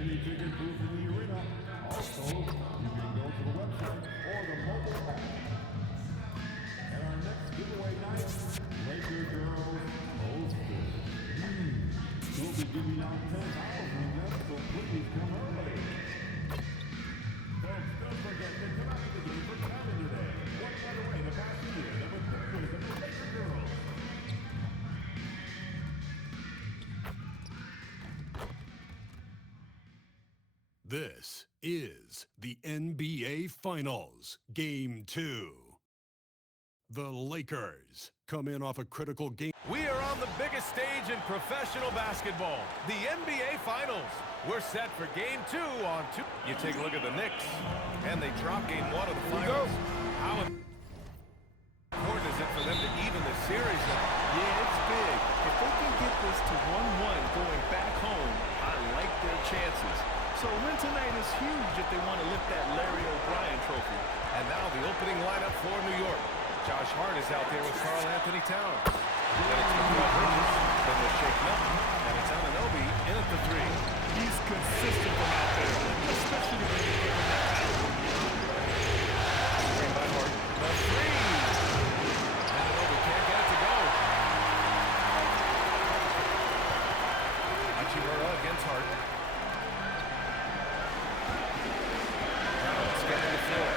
any ticket booth in the arena. Also, you can go to the website or the mobile app. And our next giveaway night, Laker Girls Hosted. We'll be giving out 10,000 of them, so please come early. Folks, don't forget that tonight is the for Calendar Day. One by the way, the past year, there were pictures of the Laker Girls. This is the NBA Finals, Game 2. The Lakers come in off a critical game. We are on the biggest stage in professional basketball, the NBA Finals. We're set for Game 2 on 2. You take a look at the Knicks, and they drop Game 1 of the Finals. How important is it for them to even the series up? Yeah, it's big. If they can get this to 1-1 going back home, I like their chances. So win tonight is huge if they want to lift that Larry O'Brien trophy. And now the opening lineup for New York. Josh Hart is out there with Karl Anthony Towns. Then it's Mikal Bridges, then with Shake Milton, and it's Anunoby in at the 3. He's consistent from out there, especially when you give him that power. Screen by Hart. The 3! Anunoby can't get it to go. Hachimura against Hart. Scanning the floor.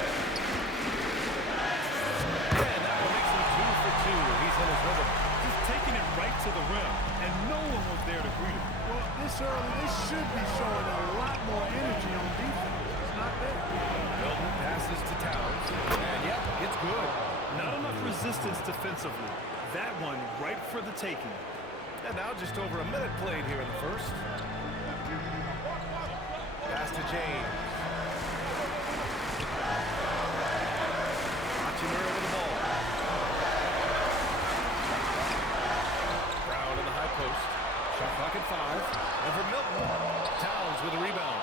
And that one makes him 2 for 2. He's in his rhythm. Just taking it right to the rim, and no one was there to greet him. Well, this early, they should be showing a lot more energy on defense. It's not there. Milton passes to Towns. And yep, it's good. Not enough resistance defensively. That one right for the taking. And now just over a minute played here in the first. Pass to James. Hachimura with the ball. Brown in the high post. Shot clock at 5. And for Milton, Towns with a rebound.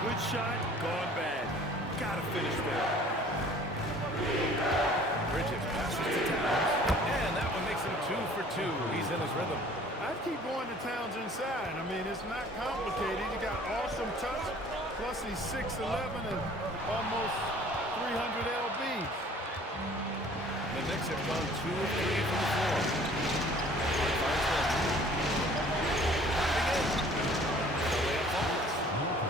Good shot, gone bad. Gotta finish there. Bridges passes to Towns. And that one makes him 2 for 2. He's in his rhythm. I'd keep going to Towns inside. I mean, it's not complicated. He got awesome touch, plus he's 6'11 and almost 300 lbs. The Knicks have gone 2 of 3 from the floor. Hart finds Milton. Tapping in. The layup falls.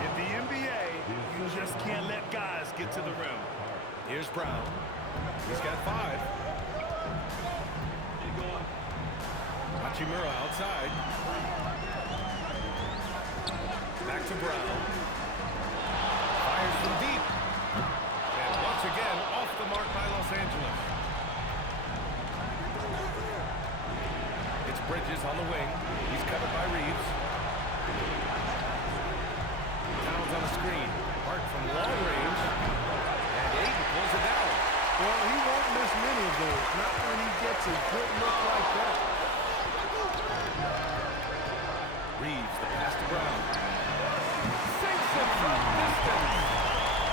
In the NBA, you just can't let guys get to the rim. Here's Brown. He's got 5. Hachimura outside. Back to Brown. Fires from deep. And once again, off the mark by Los Angeles. It's Bridges on the wing. He's covered by Reeves. Towns on the screen. Hart from long range. And Ayton pulls it down. Well, he won't miss many of those. Not when he gets a good look like that. Reeves, the pass to Brown. Sinks it from distance.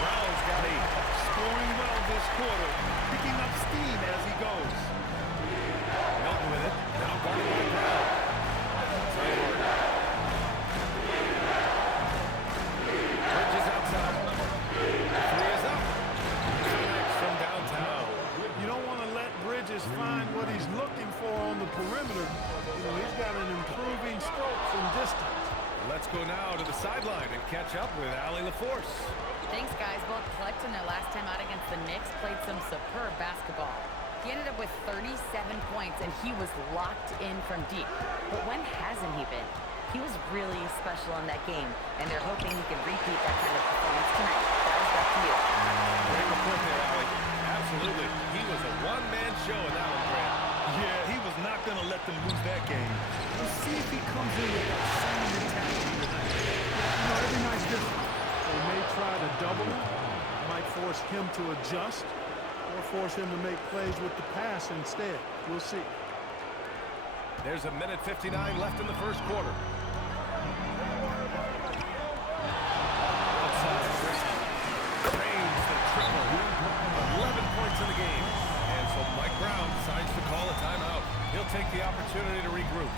Brown's got 8. Scoring well this quarter, picking up steam as he goes. Milton with it. Now guarded by Brown. Bridges outside. 3 is up. Connects from downtown. You don't want to let Bridges find what he's looking for on the perimeter. You know, he's got an improving stroke from distance. Let's go now to the sideline and catch up with Allie LaForce. Thanks, guys. Well, Collectina last time out against the Knicks played some superb basketball. He ended up with 37 points, and he was locked in from deep. But when hasn't he been? He was really special in that game, and they're hoping he can repeat that kind of performance tonight. Guys, back to you. Great report there, Allie. Absolutely. He was a one-man show in that one, Grant. Yeah, he was not going to let them lose that game. We'll see if he comes in with that same mentality tonight. You know, every night's different. They may try to double him, might force him to adjust, or force him to make plays with the pass instead. We'll see. There's a minute 59 left in the first quarter. Outside, Christie drains the triple. 11 points in the game. And so Mike Brown decides to call a timeout. He'll take the opportunity to regroup.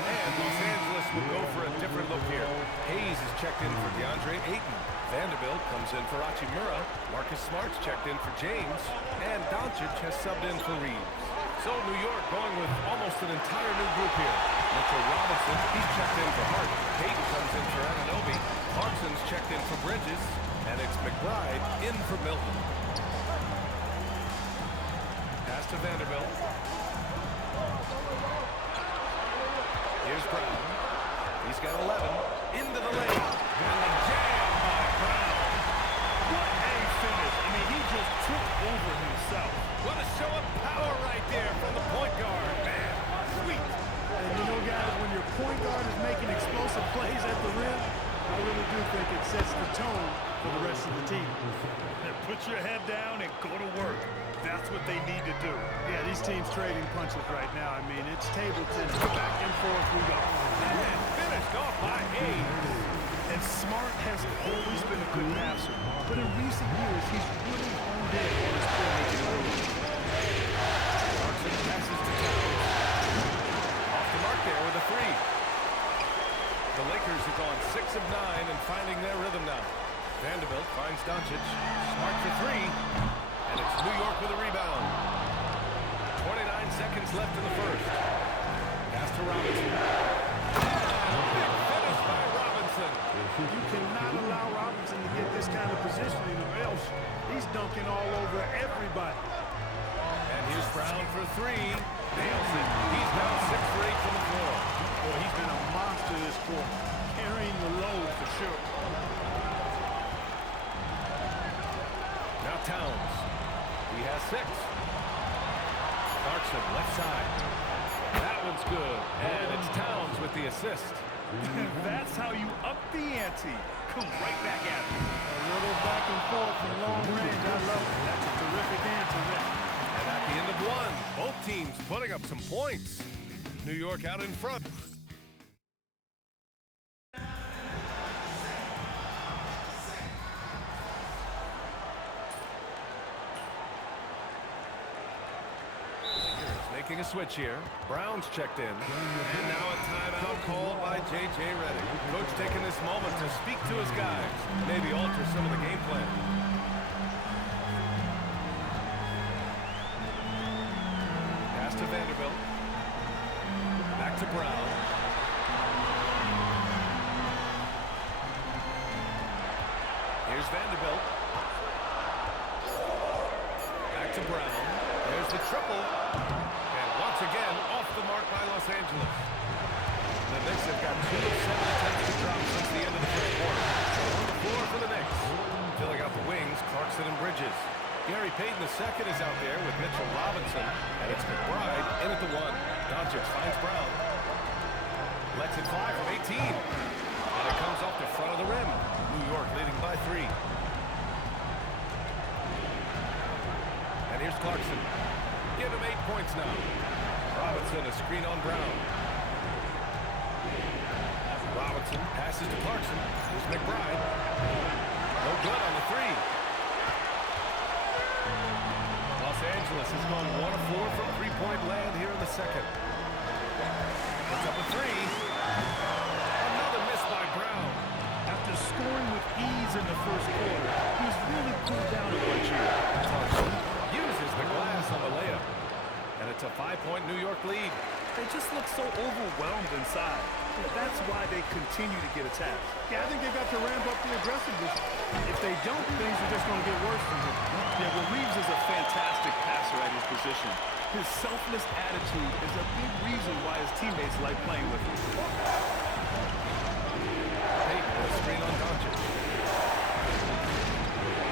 And Los Angeles will go for a different look here. Hayes is checked in for DeAndre Ayton. Vanderbilt comes in for Hachimura. Marcus Smart's checked in for James. And Doncic has subbed in for Reeves. So New York going with almost an entire new group here. Mitchell Robinson, he's checked in for Hart. Payton comes in for Anunoby. Clarkson's checked in for Bridges. And it's McBride in for Milton. Pass to Vanderbilt. Here's Brown. He's got 11. Into the lane. And the jam by Brown. What a finish. I mean, he just took over himself. What a show of power right there from the point guard. Man, sweet. And you know, guys, when your point guard is making explosive plays at the rim, I really do think it sets the tone for the rest of the team. Put your head down and go to work. That's what they need to do. Yeah, these teams trading punches right now. I mean, it's table tennis. Back and forth we go. And finished off by Hayes. And Smart has always been a good passer, but in recent years, he's really honed in on his playmaking ability. Clarkson passes to Towns. Off the mark there with a three. The Lakers have gone 6 of 9 and finding their rhythm now. Vanderbilt finds Doncic. Smart for three. And it's New York with a rebound. 29 seconds left in the first. Pass to Robinson. Big finish by Robinson. You cannot allow Robinson to get this kind of positioning or else he's dunking all over everybody. And here's Brown for three. Nails it. He's now 6 for 8 from the floor. Boy, he's been a monster this quarter. Carrying the load for sure. Now Towns. He has 6. Clarkson, left side. That one's good. And it's Towns with the assist. That's how you up the ante. Come right back at it. A little back and forth from long range. I love it. That's a terrific answer there. And at the end of one, both teams putting up some points. New York out in front. Making a switch here. Brown's checked in. And now a timeout called by J.J. Redick. Coach taking this moment to speak to his guys. Maybe alter some of the game plan. Pass to Vanderbilt. Back to Brown. Here's Vanderbilt. Back to Brown. There's the triple. Once again, off the mark by Los Angeles. The Knicks have got 2 of 7 attempts to drop since the end of the first quarter. So on the floor for the Knicks. Filling out the wings, Clarkson and Bridges. Gary Payton II is out there with Mitchell Robinson. And it's McBride in at the 1. Doncic finds Brown. Lets it fly from 18. And it comes off the front of the rim. New York leading by 3. And here's Clarkson. Give him 8 points now. Robinson, a screen on Brown. Robinson passes to Clarkson. Here's McBride. No good on the 3. Los Angeles has gone 1 of 4 from three-point land here in the second. Puts up a 3. Another miss by Brown. After scoring with ease in the first quarter, he's really cooled down a bunch here. Thompson uses the glass on the layup. And it's a 5-point New York lead. They just look so overwhelmed inside. That's why they continue to get attacked. Yeah, I think they've got to ramp up the aggressiveness. If they don't, things are just going to get worse from here. Yeah, well, Reeves is a fantastic passer at his position. His selfless attitude is a big reason why his teammates like playing with him. Payton with a screen on Doncic.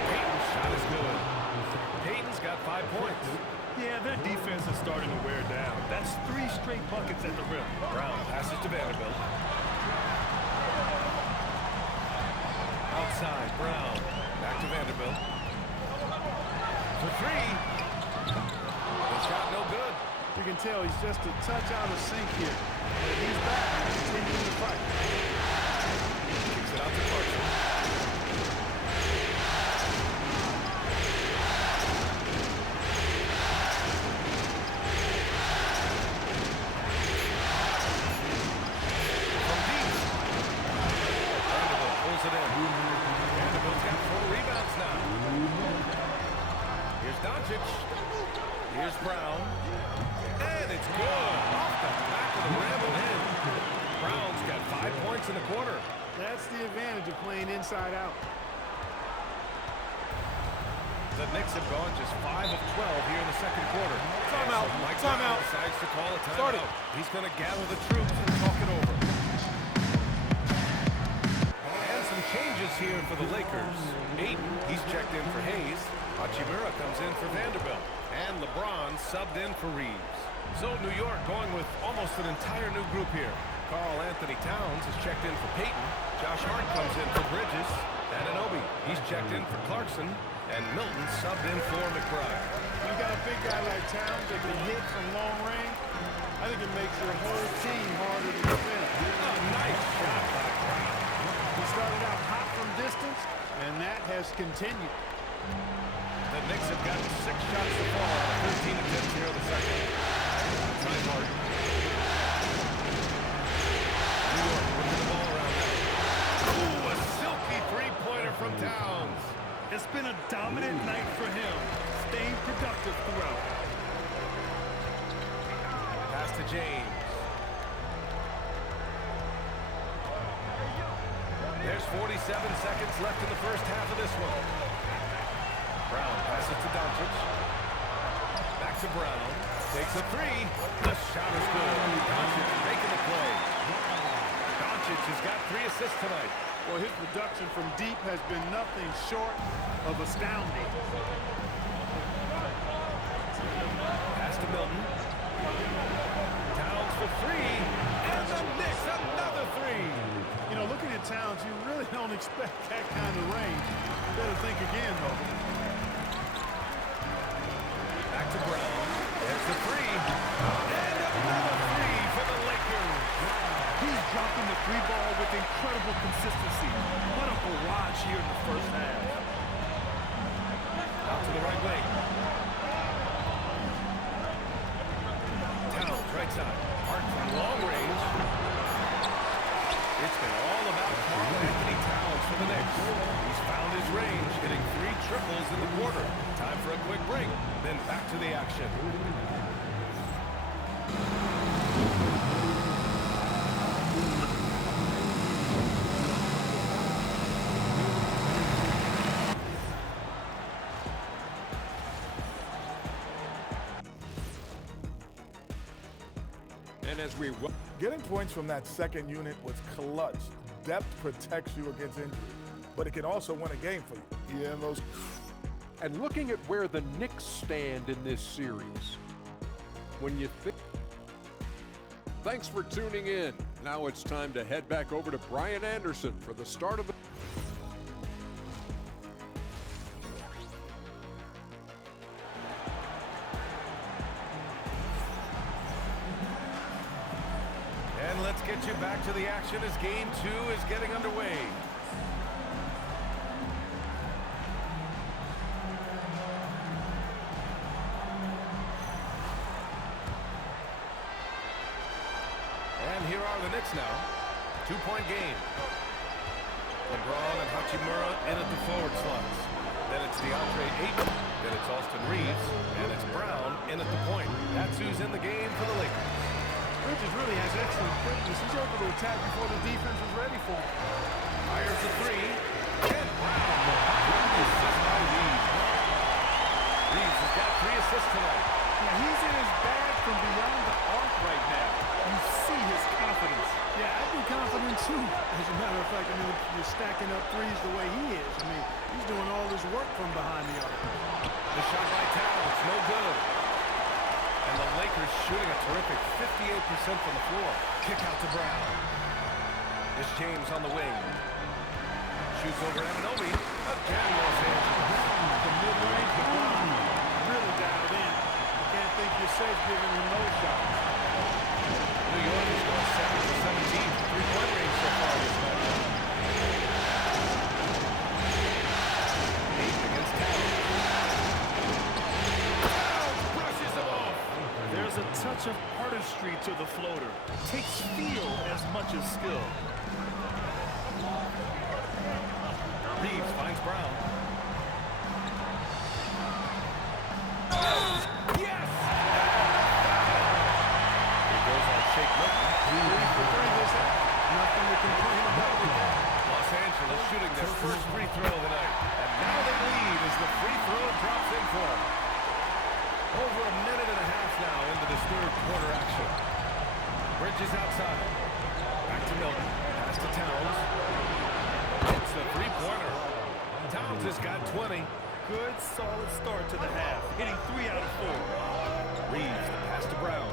Payton's shot is good. Payton's got 5 points. Yeah, their defense is starting to wear down. That's 3 straight buckets at the rim. Brown passes to Vanderbilt. Outside, Brown. Back to Vanderbilt. For 3. The shot no good. You can tell he's just a touch out of sync here. But he's back and continuing to fight. Kicks it out to Clarkson. Here's Brown. And it's good. Off the back of the rim and in. Brown's got 5 points in the quarter. That's the advantage of playing inside out. The Knicks have gone just 5 of 12 here in the second quarter. Timeout. Mike Timeout. decides to call a Start it. timeout. He's going to gather the troops and talk it over. And some changes here for the Lakers. Aiden, he's checked in for Hayes. Hachimura comes in for Vanderbilt. And LeBron subbed in for Reeves. So New York going with almost an entire new group here. Karl Anthony Towns is checked in for Payton. Josh Hart comes in for Bridges. Anunoby, he's checked in for Clarkson. And Milton subbed in for McBride. You got a big guy like Towns that can hit from long range. I think it makes your whole team harder to defend. Oh, nice shot by Brown. He started out hot from distance, and that has continued. The Knicks have gotten 6 shots so far, 13 attempts here in the second. Time hard. New York working the ball around now. Ooh, a silky three-pointer from Towns. It's been a dominant night for him, staying productive throughout. Pass to James. There's 47 seconds left in the first half of this one. Brown passes to Doncic. Back to Brown. Takes a three. The shot is good. Doncic making the play. Doncic has got 3 assists tonight. Well, his production from deep has been nothing short of astounding. Pass to Milton. Towns for 3. And the Knicks another 3. You know, looking at Towns, you really don't expect that kind of range. Better think again, though. Back to Brown. There's the 3. And another 3 for the Lakers. He's dropping the 3 ball with incredible consistency. What a barrage here in the first half. Out to the right wing. Towns right side. Hart from long range. It's been all about Karl Anthony Towns for the Knicks. He's found his range, hitting 3 triples in the quarter. Time for a quick break, then back to the action. And as we Getting points from that second unit was clutch. Depth protects you against injury, but it can also win a game for you. Yeah, those. And looking at where the Knicks stand in this series, when you think. Thanks for tuning in. Now it's time to head back over to Brian Anderson for the start of the. And let's get you back to the action as game 2 is getting underway. And here are the Knicks now. 2-point game. LeBron and Hachimura in at the forward slots. Then it's DeAndre Ayton. Then it's Austin Reeves. And it's Brown in at the point. That's who's in the game for the Lakers. Bridges really has excellent quickness. He's able to attack before the defense is ready for him. Fires the 3. And Brown. Good assist by Reeves. Reeves has got 3 assists tonight. Yeah, he's in his bag from beyond the arc right now. You see his confidence. Yeah, I'd be confident too. As a matter of fact, I mean, if you're stacking up threes the way he is, I mean, he's doing all his work from behind the arc. The shot by Towns, no good. And the Lakers shooting a terrific 58% from the floor. Kick out to Brown. It's James on the wing. Shoots over Anunoby. Again, Los Angeles. The mid-range, LeBron really dialed in. You can't think you're safe giving him those shots. New York is going 7 for 17. 3-point range so far this matchup. Ayton against Towns. Towns brushes him off. There's a touch of artistry to the floater. Takes feel as much as skill. Reeves finds Brown. Yes! Over a minute and a half now into this third quarter action. Bridges outside. Back to Milton. Pass to Towns. It's a three-pointer. Towns has got 20. Good, solid start to the half, hitting 3 out of 4. Reeves, the pass to Brown.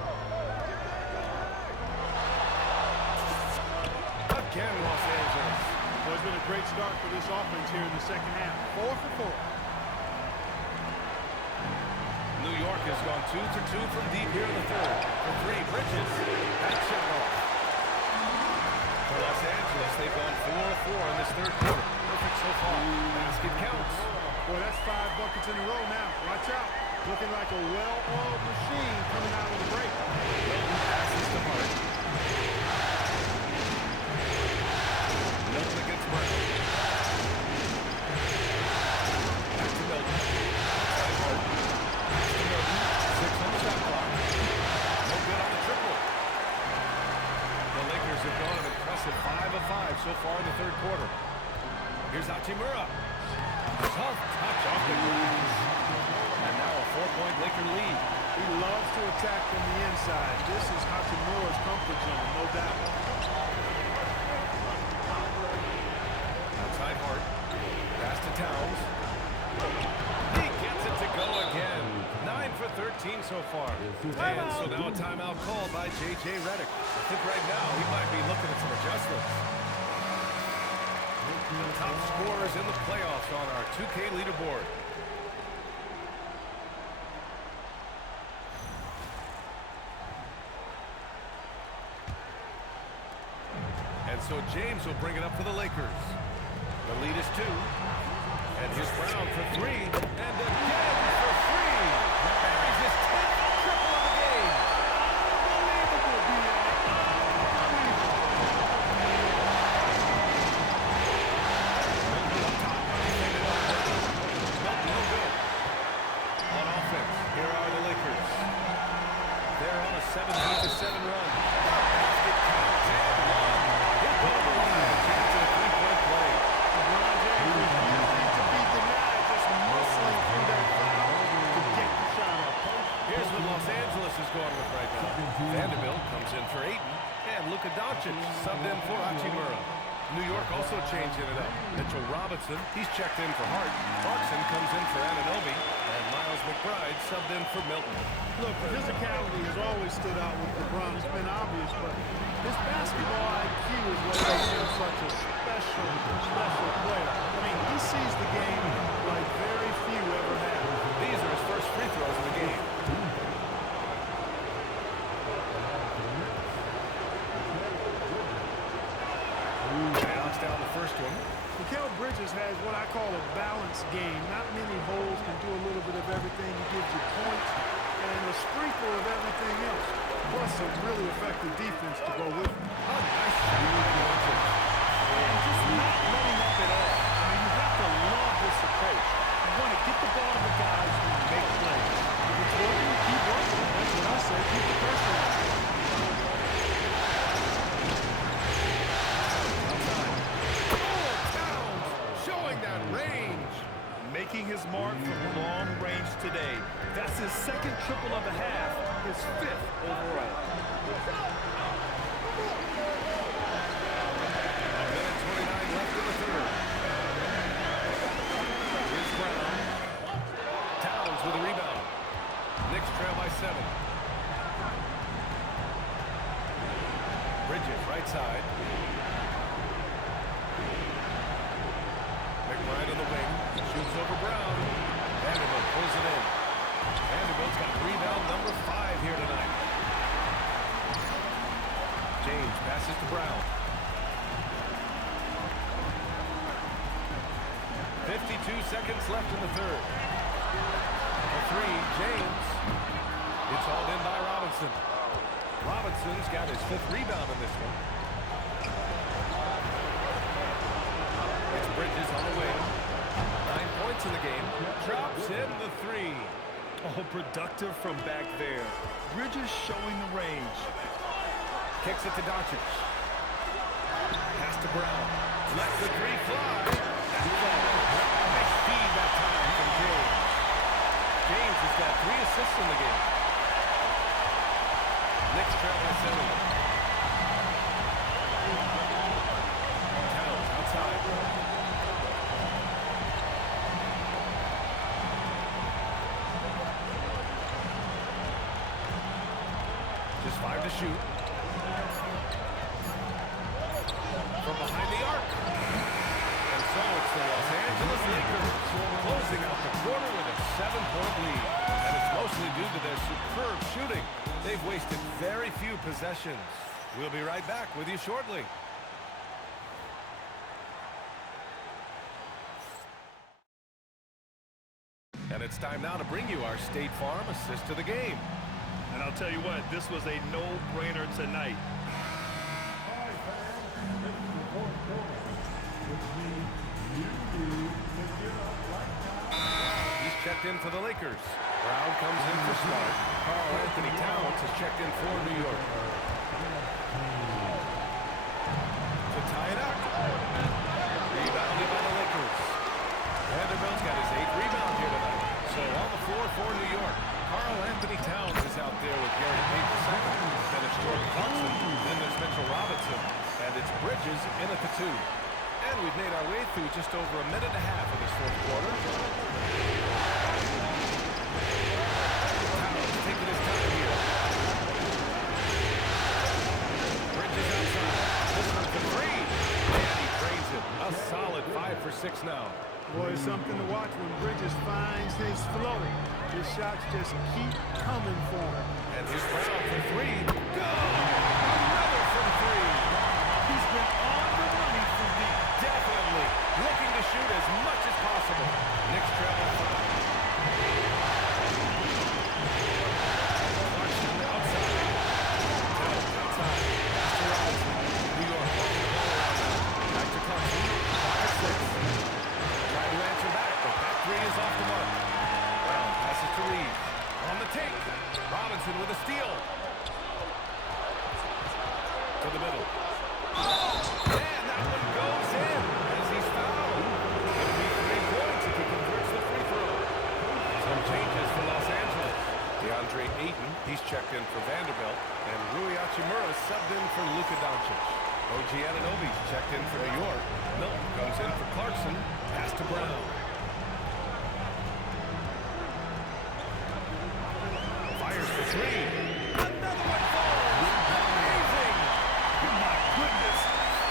Again, Los Angeles. Well, it's been a great start for this offense here in the second half. 4 for 4. New York has gone 2 for 2 from deep here in the third. For 3, Bridges. That shot off. For Los Angeles, they've gone 4 for 4 in this third quarter. Perfect so far. Basket counts. Boy, that's 5 buckets in a row now. Watch out. Looking like a well-oiled machine coming out of the break. Milton passes to Hart. Milton against Brown. Back to Milton. Outside Hart. Pass to Milton. 6 on the shot clock. No good on the triple. The Lakers have gone an impressive 5 of 5 so far in the third quarter. Here's Hachimura. Tough touch off the glass. And now a 4-point Laker lead. He loves to attack from the inside. This is Hachimura's comfort zone, no doubt. Outside Hart. Pass to Towns. He gets it to go again. 9 for 13 so far. And so now a timeout called by J.J. Redick. I think right now he might be looking at some adjustments. The top scorers in the playoffs on our 2K leaderboard. And so James will bring it up for the Lakers. The lead is 2. And here's Brown for 3. And again for 3. Buries his 10th triple of the game. Unbelievable, B.A. On offense, here are the Lakers. They're on a 17-7 run. Basket counts and one. Hit over the line. Chance at a 3-point play. LeBron James refusing to be denied, just muscling through that foul to get the shot up. Here's what Los Angeles is going with right now. Vanderbilt comes in for Ayton. And Luka Doncic subbed in for Hachimura. New York also changing it up. Mitchell Robinson, he's checked in for Hart. Clarkson comes in for Anunoby. And Miles McBride subbed in for Milton. Look, physicality has always stood out with LeBron. It's been obvious, but his basketball IQ is what makes him such a special player. I mean, he sees the game like very few ever have. These are his first free throws of the game. Knocks down the first one. Mikal Bridges has what I call a balanced game. Not many holes, can do a little bit of everything. He gives you points and a sprinkle of everything else. Plus some really effective defense to go with it. Oh, nice shot. And just not letting up at all. I mean, you have to love this approach. You want to get the ball to the guys who make plays. If it's working, keep working. That's what I say. Keep the pressure on. Showing that range. Making his mark from long range today. That's his second triple of the half, his 5th overall. A minute 29 left in the third. Here's Brown. Towns with a rebound. Knicks trail by 7. Bridges, right side. McBride on the wing. Shoots over Brown. Vanderbilt pulls it in. Vanderbilt's got rebound number 5 here tonight. James passes to Brown. 52 seconds left in the third. For 3, James. It's hauled in by Robinson. Robinson's got his 5th rebound in this one. It's Bridges on the wing. 9 points in the game. Drops in the 3. Oh, productive from back there. Bridges showing the range. Kicks it to Doncic. Pass to Brown. Let the 3 fly. That's all. Nice feed that time from James. James has got 3 assists in the game. Knicks trail by 7. Towns outside. Just 5 to shoot. From behind the arc. And so it's the Los Angeles Lakers closing out the quarter with a 7-point lead. And it's mostly due to their superb shooting. They've wasted very few possessions. We'll be right back with you shortly. And it's time now to bring you our State Farm assist to the game. And I'll tell you what, this was a no-brainer tonight. Hi, fans. This is the fourth quarter, which means you need to get up right now. He's checked in for the Lakers. Brown comes in for Smart. Karl Anthony Towns has checked in for New York. To tie it up. Rebounded by the Lakers. Vanderbilt's got his 8th rebound here tonight. So on the floor for New York, Karl Anthony Towns is out there with Gary Payton II. Then it's Jordan Clarkson. Then there's Mitchell Robinson. And it's Bridges in at the 2. And we've made our way through just over a minute and a half of this fourth quarter. Towns taking his time here. Bridges outside. This one for 3. And he drains it. A solid 5 for 6 now. Boy, it's something to watch when Bridges finds his flow. His shots just keep coming for him. And here's Brown for 3. Go! Another from 3. He's been on the money for me. Definitely looking to shoot as much as possible. Knicks trail by 5. Clarkson outside. Towns outside. Pass to Robinson. New York walking the ball around now. Back to Clarkson. 5-6. Tried to answer back, but that 3 is off the mark. Brown passes to Reeves. On the take. Robinson with a steal. To the middle. And that one goes in as he's fouled. It'll be 3 points if he converts the free throw. Some changes for Los Angeles. DeAndre Ayton, he's checked in for Vanderbilt. And Rui Hachimura subbed in for Luka Doncic. OG Anunoby's checked in for New York. Milton comes in for Clarkson. Pass to Brown. Fires for 3. Another one falls. Amazing. My goodness,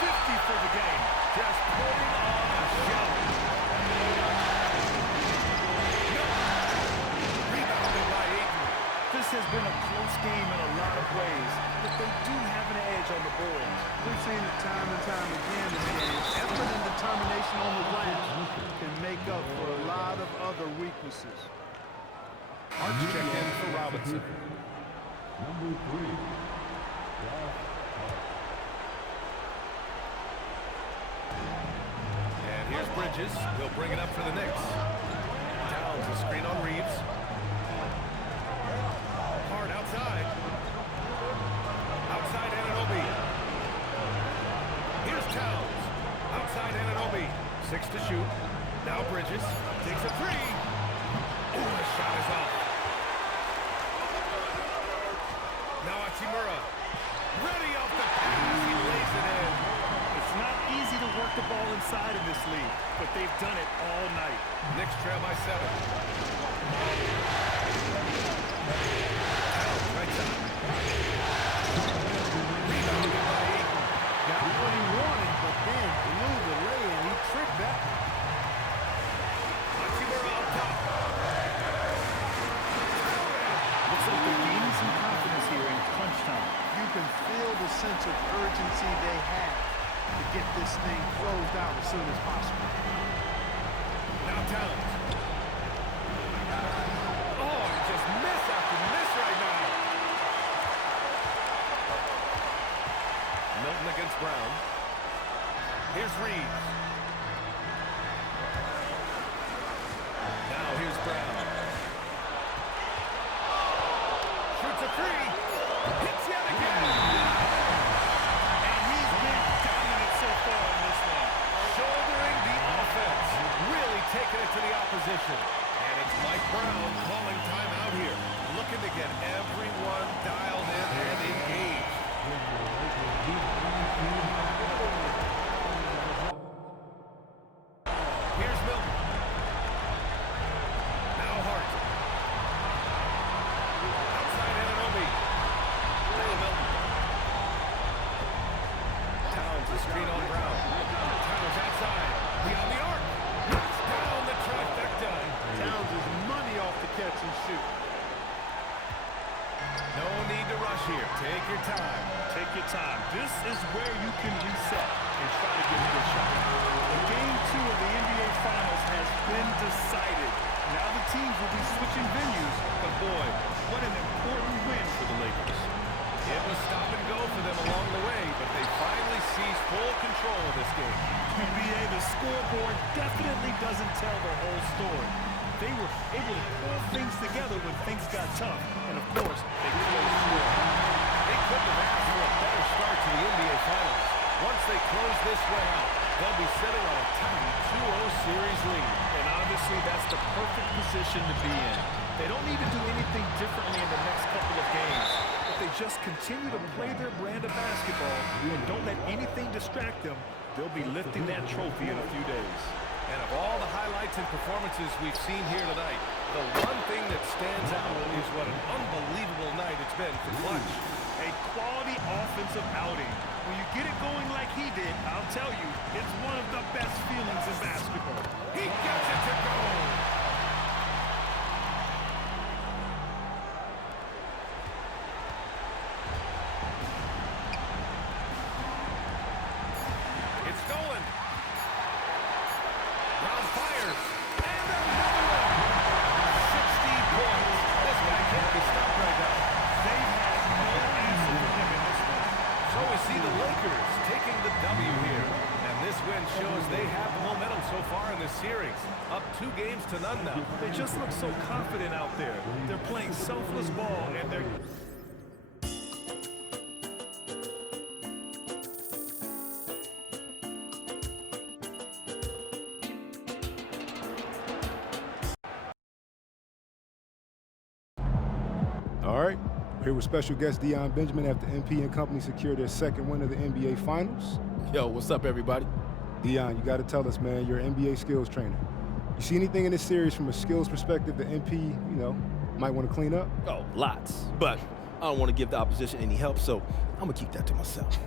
50 for the game. Just putting on a show. No. Rebounded by Ayton. This has been a close game in a lot of ways, but they do have an edge on the boards. We've seen it time and time again in games. Effort and determination on the glass can make up for a lot of other weaknesses. Arch checked in for Robinson. Number 3. And here's Bridges. He'll bring it up for the Knicks. Towns a screen on Reeves. Hard outside. Outside Anunoby. Here's Towns. Outside Anunoby. 6 to shoot. Now Bridges takes a 3. Ooh, the shot is off. Now Hachimura. Ready off the pass. He lays it in. It's not easy to work the ball inside in this league, but they've done it all night. Knicks trail by 7. Towns right side. Rebounded by Ayton. Got what he wanted, but then blew the lay-in. He tricked that. Hachimura up top. Looks like they're gaining some confidence here in crunch time. You can feel the sense of urgency they have to get this thing closed out as soon as possible. Now Towns. Oh, just miss after miss right now. Milton against Brown. Here's Reeves. Now here's Brown. Shoots a 3. Hits yet again. And he's been dominant so far in this one. Shouldering the offense. Really taking it to the opposition. And it's Mike Brown calling timeout here. Looking to get everyone dialed in and engaged. Here's Milton. Now Hart. Outside Anunoby. Now Milton. Towns a screen on Brown. Towns outside. Beyond the arc. Knocks down the trifecta. Towns is money off the catch and shoot. No need to rush here. Take your time. Take your time. This is where you can reset and try to get a good shot. The Game 2 of the NBA Finals has been decided. Now the teams will be switching venues, but boy, what an important win for the Lakers. It was stop and go for them along the way, but they finally seized full control of this game. NBA, the scoreboard definitely doesn't tell the whole story. They were able to pull things together when things got tough, and of course, they closed through. They couldn't have asked for a better start to the NBA Finals. Once they close this one out, they'll be sitting on a tight 2-0 series lead. And obviously, that's the perfect position to be in. They don't need to do anything differently in the next couple of games. If they just continue to play their brand of basketball and don't let anything distract them, they'll be lifting that trophy in a few days. And of all the highlights and performances we've seen here tonight, the one thing that stands out is what an unbelievable night it's been for Clutch. A quality offensive outing. When you get it going like he did, I'll tell you, it's one of the best feelings in basketball. He gets it to go! It's stolen. Brown fires. And another one. 60 points. This guy can't be stopped right now. They've had no answer for him in this one. So we see the Lakers taking the W here. And this win shows they have the momentum so far in this series. Up 2 games to none now. They just look so confident out there. They're playing selfless ball, and they're... All right, here with special guest Dion Benjamin after MP and company secured their second win of the NBA Finals. Yo, what's up, everybody? Dion, you got to tell us, man, you're an NBA skills trainer. You see anything in this series from a skills perspective that MP, might want to clean up? Oh, lots. But I don't want to give the opposition any help, so I'm going to keep that to myself.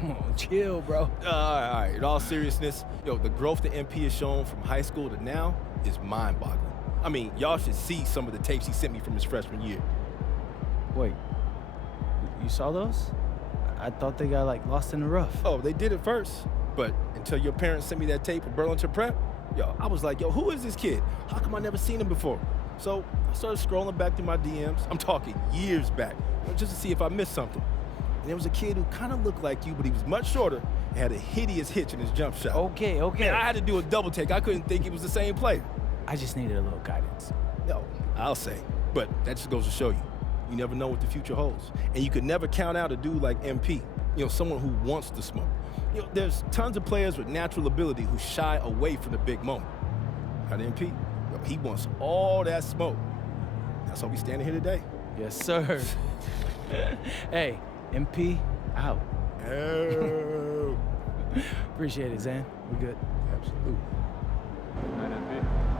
Come on, chill, bro. All right. In all seriousness, the growth that MP has shown from high school to now is mind-boggling. I mean, y'all should see some of the tapes he sent me from his freshman year. Wait, you saw those? I thought they got, lost in the rough. Oh, they did it first. But until your parents sent me that tape of Burlington Prep, I was like, who is this kid? How come I never seen him before? So I started scrolling back through my DMs. I'm talking years back, just to see if I missed something. And there was a kid who kind of looked like you, but he was much shorter and had a hideous hitch in his jump shot. Okay. Man, I had to do a double take. I couldn't think he was the same player. I just needed a little guidance. No, I'll say. But that just goes to show you. You never know what the future holds. And you could never count out a dude like MP, someone who wants to smoke. There's tons of players with natural ability who shy away from the big moment. Got MP? He wants all that smoke. That's why we standing here today. Yes, sir. Hey, MP, out. Oh. Appreciate it, Zan. We good? Absolutely. Night, MP.